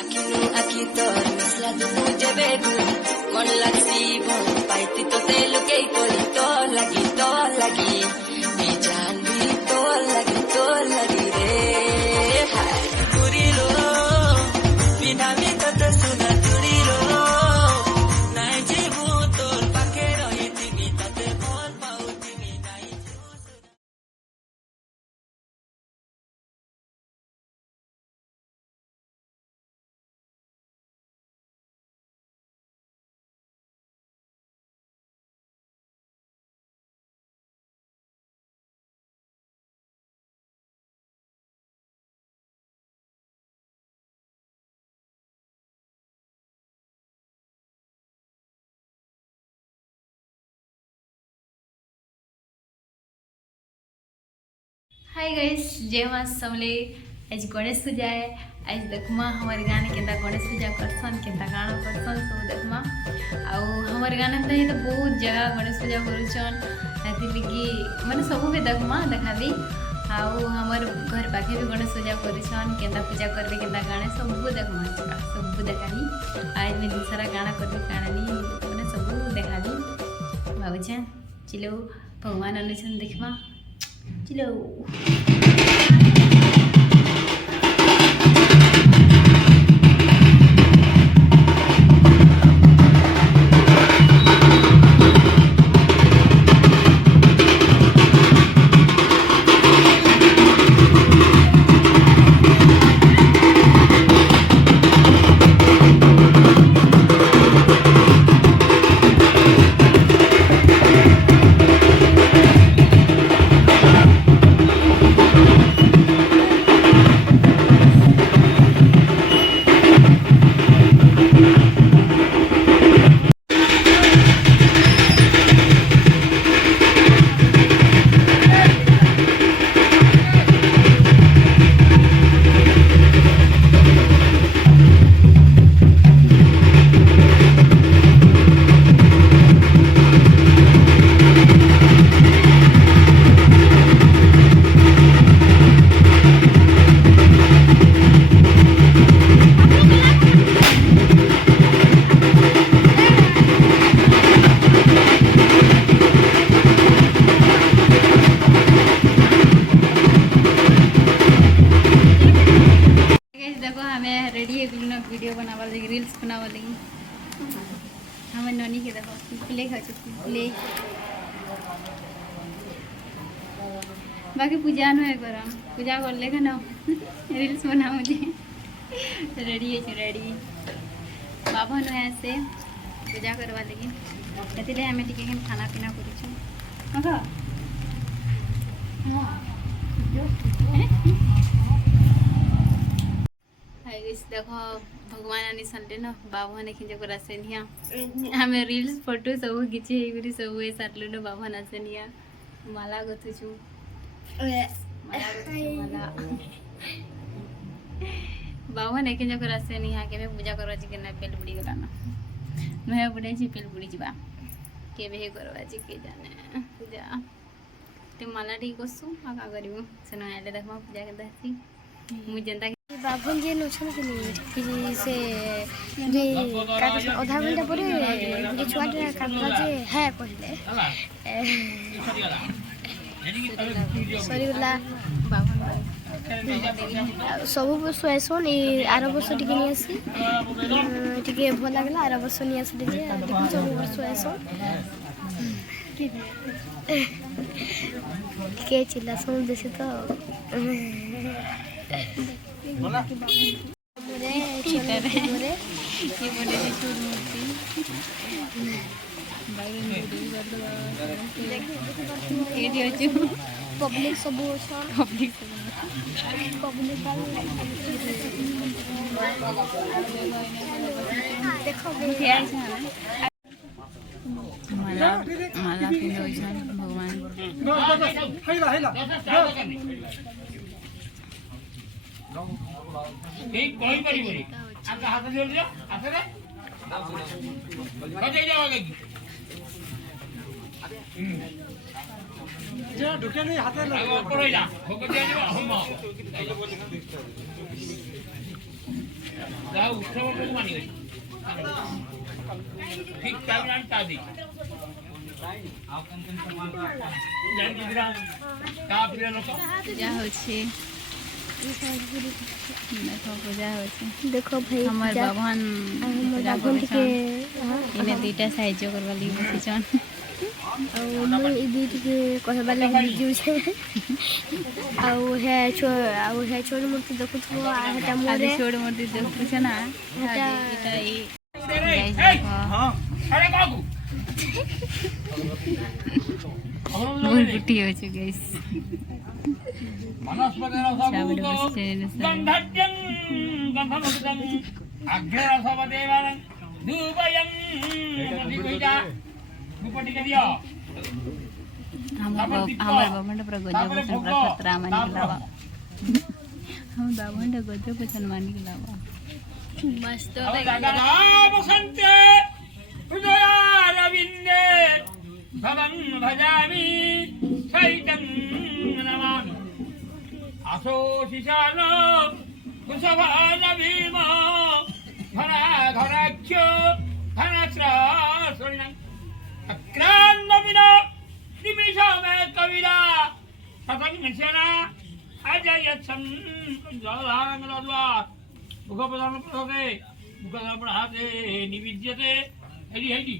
Akinu akitor misla dunu jebedu mon laksi bon paiti to te lukei to lagi bijandi to lagi re hai turilo binami tate suna turilo nai jibu tor pakero itimi tate mon pautimi nai hi guys जय मां समले आज गणेश पूजा है। आज देखमा हमारे गाने केता गणेश पूजा करसन केता गाना करसन सब देखमा आउ हमारे गाने तो बहुत जगह गणेश पूजा करूछन एति लगी माने सब भी देखमा देखाबी आउ हमार घर पाखे भी गणेश पूजा करूछन केता पूजा करबे केता गाने सब देखमा सब देखाबी आज मैं दूसरा गाना करबे कहानी माने सब देखाबी भाबुछे चलो भगवान अनुसन देखमा चलो देखो हमें रेडी है वीडियो बनावा लगी रील्स बनावा लगी हमें ननी के देखो प्ले खाचो प्ले बाकी पूजा न है करम पूजा कर ले ना रील्स बना मुझे रेडी है रेडी बाबा न ऐसे पूजा करवा लगी एतिले हमें टिके खाना पीना करूछु मगा देखो भगवान आनी संडे न बाबा ने खिंजे कर आसेनिया हमें रील्स फोटो सब खिचे गुरी सब ए साटलो न बाबा नासेनिया माला गथुछु माला बाबा ने खिंजे कर आसेनिया के में पूजा करवा जी के ना पेल बुड़ी गला ना मैं बुड़े जी पेल बुड़ी जीवा के बे करवा जी के जाने पूजा ते माला ठी कोसु आका करिवो सनो आले देखमा पूजा के दासी मु जनता बाबन जे नछन के नहीं से जे आधा घंटा परे जे छुआटा काटला जे है पहले सरीला बाबन सब वर्ष आसन ए आर वर्ष टिके नहीं आसी टिके भल लागला आर वर्ष नहीं आसी जे देखो सब वर्ष आसन के चिल्ला सुन देसे तो बोला मोरे मोरे ये बोले थे छोड़ मूर्ति बाहर ये दियो पब्लिक सब पब्लिक देखो माला माला भगवान कोई परिबरी आपका हाथ जोड़ दिया हाथ रे हो जाओ आगे जा ढुके नहीं हाथ लगा ऊपर जा हो गया हम ଯାହା ଉତ୍ସବକୁ ମାନିବେ ଠିକ ଟାଇମ୍ ଆଣି ତା ଦେଇ ତା ପ୍ରିୟ ଲୋକ ପୂଜା ହଉଛି ଦେଖ ପୂଜା ହଉଛି देखो भाई हमर जा- भगवान हमर पूजा भगवान करछन के इने दुईटा साहाଯ୍य करवा लागि बसिछन ଆଉ ମୁଁ ଏ ଦୁଇଟିକେ କହିବା ଲାଗି ବିଜୁଛେ ଆଉ ହେ ଛୋଟ ମୂର୍ତ୍ତି ଦେଖୁଥିବ ହେଟା आदि ମୋରେ छोड़ मूर्ति देखुछ ना ହେଟା एटा ई अरे बाबू बहुत गुटी होछ गाइस वनस्पतिर साबडे सबूतो बसছে गन्धज्ञं गन्धमुक्तं अग्ररसवदेवनं धूपयं प्रतिपीडा धूपटिक दियो हमर बाबंड पर गजब वचन प्रकट रामानी लावा हम बाबंड गजब वचन मानी लावा मस्त बसन्ते हृदयारविन्दे भवं भजामि सहितं नमामि आशोषिशानो कुशभान भीम धनाघराख्यो धनस्रासुरिणम् अक्रान्नमिनो निमिषमे कविरा सतङ्गसेना अजयच्छन् जलधारङ्गलद्वा मुखप्रधानप्रसदे मुखधर्महाते निविद्यते हैडी